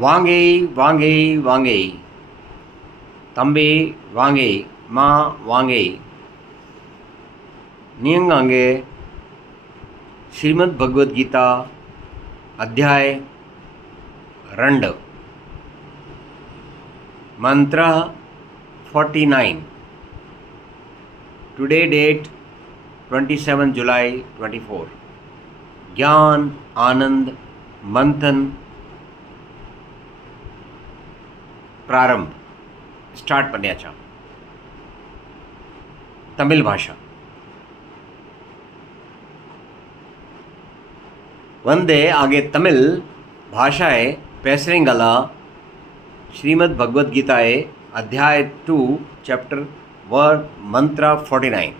வாங்கே வாங்கே வாங்கே தம்பி வாங்கே மா வாங்கே நீங்கள் அங்கே श्रीमद् भगवद गीता अध्याय 2 मंत्र 49 टुडे डेट 27 जुलाई 24 ज्ञान आनंद मंथन प्रारंभ स्टार्ट பண்ணியாச்சா तमिल भाषा वंदे आगे तमिल भाषाए पैसरिंगला श्रीमद् भगवद गीताए अध्याय 2 चैप्टर वर्ड मंत्र 49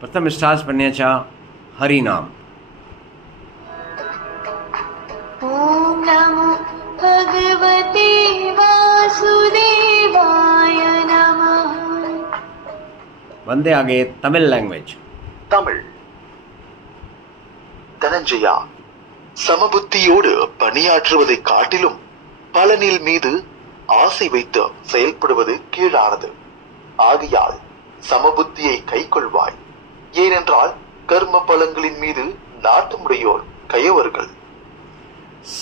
प्रथम स्टार्स पन्याचा हरि नाम ओम नमो भगवते वासुदेवाय नमः। वंदे आगे तमिल लैंग्वेज தமிழ். தனஞ்சயா, சமபுத்தியோடு பணியாற்றுவதை காட்டிலும் பலனில் மீது ஆசை வைத்து செயல்படுவது கீழானது. ஆகையால் சமபுத்தியை கைக்கொள்வாய். ஏனென்றால் கர்ம பலன்களின் மீது நாட்டமுடையோர் கயவர்கள்.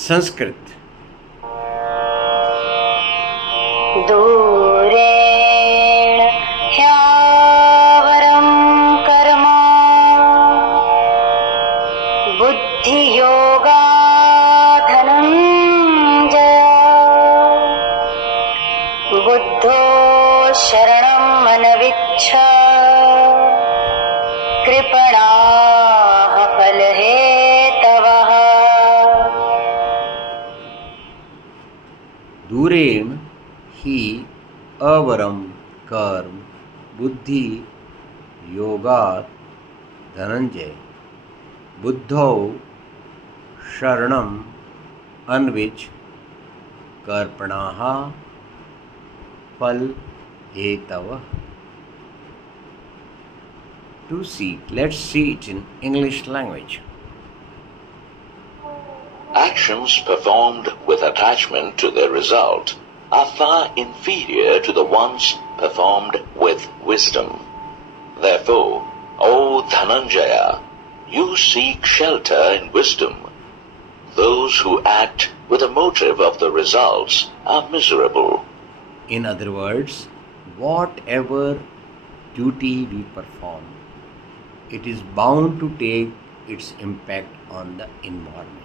संस्कृत दूरेण ह्यावरं कर्म बुद्धियोगात् धनञ्जय बुद्धो शरणम् अनविच्छ कृपणाः फलहेतवः। दूरेण ही अवरम कर्म बुद्धि योगात् धनंजय बुद्धौ शरणम अन्विच कर्पणाः फल हेतवः. To see, let's see it in English language. Actions performed with attachment to their result are far inferior to the ones performed with wisdom. Therefore, O Dhananjaya, you seek shelter in wisdom. Those who act with a motive of the results are miserable. In other words, whatever duty we perform, it is bound to take its impact on the environment.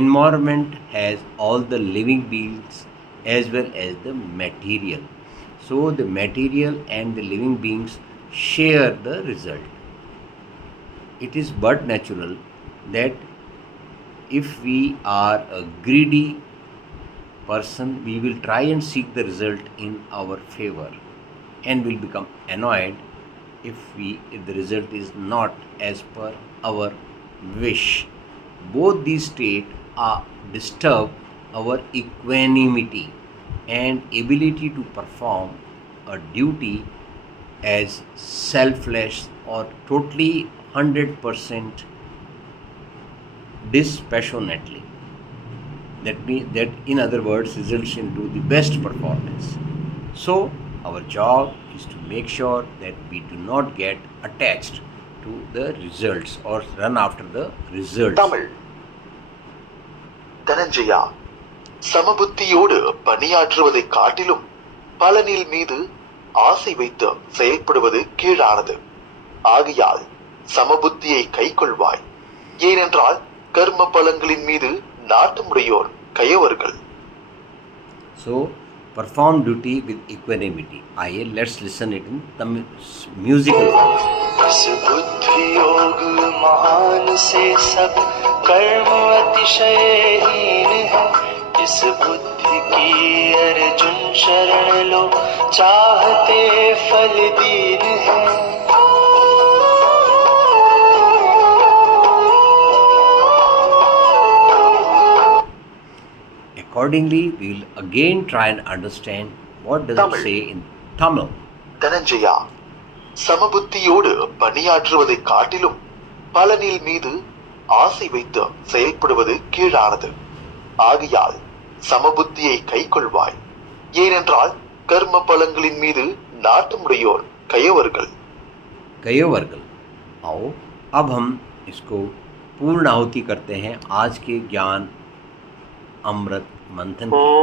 Environment has all the living beings as well as the material. So the material and the living beings share the result. It is but natural that if we are a greedy person, we will try and seek the result in our favor and will become annoyed if the result is not as per our wish. Both these states disturb our equanimity and ability to perform a duty as selfless or totally 100% dispassionately. That in other words results into the best performance. So our job is to make sure that we do not get attached to the results or run after the results. Tamil. Dhananjaya, சமபுத்தியோடு பணியாற்றுவதை காட்டிலும் பலனில் மீது ஆசை வைத்து செயல்படுவது கீழானது. ஆகையால் சமபுத்தியை கைக்கொள்வாய். ஏனென்றால் கர்ம பலன்களின் மீது நாட்டமுடையோர் கயவர்கள். So perform duty with equanimity. Let's listen it in the musical form. इस बुद्धि योग महान से सब कर्म अतिशयहीन है. इस बुद्धि की अर्जुन शरण लो, चाहते फल दीन है. Accordingly, we will again try and understand what does it say in Tamil. Dhananjaya, சமபுத்தியோடு பணியாற்றுவதை காட்டிலும் பலனில் மீது ஆசை வைத்து செயல்படுவது கீழானது. ஆகையால் சமபுத்தியை கைக்கொள்வாய். ஏனென்றால் கர்ம பலன்களின் மீது நாட்டமுடையோர் கயவர்கள். कयोवर्गल। आओ अब हम इसको पूर्ण आहुति करते हैं आज के ज्ञान अमृत मंथन की।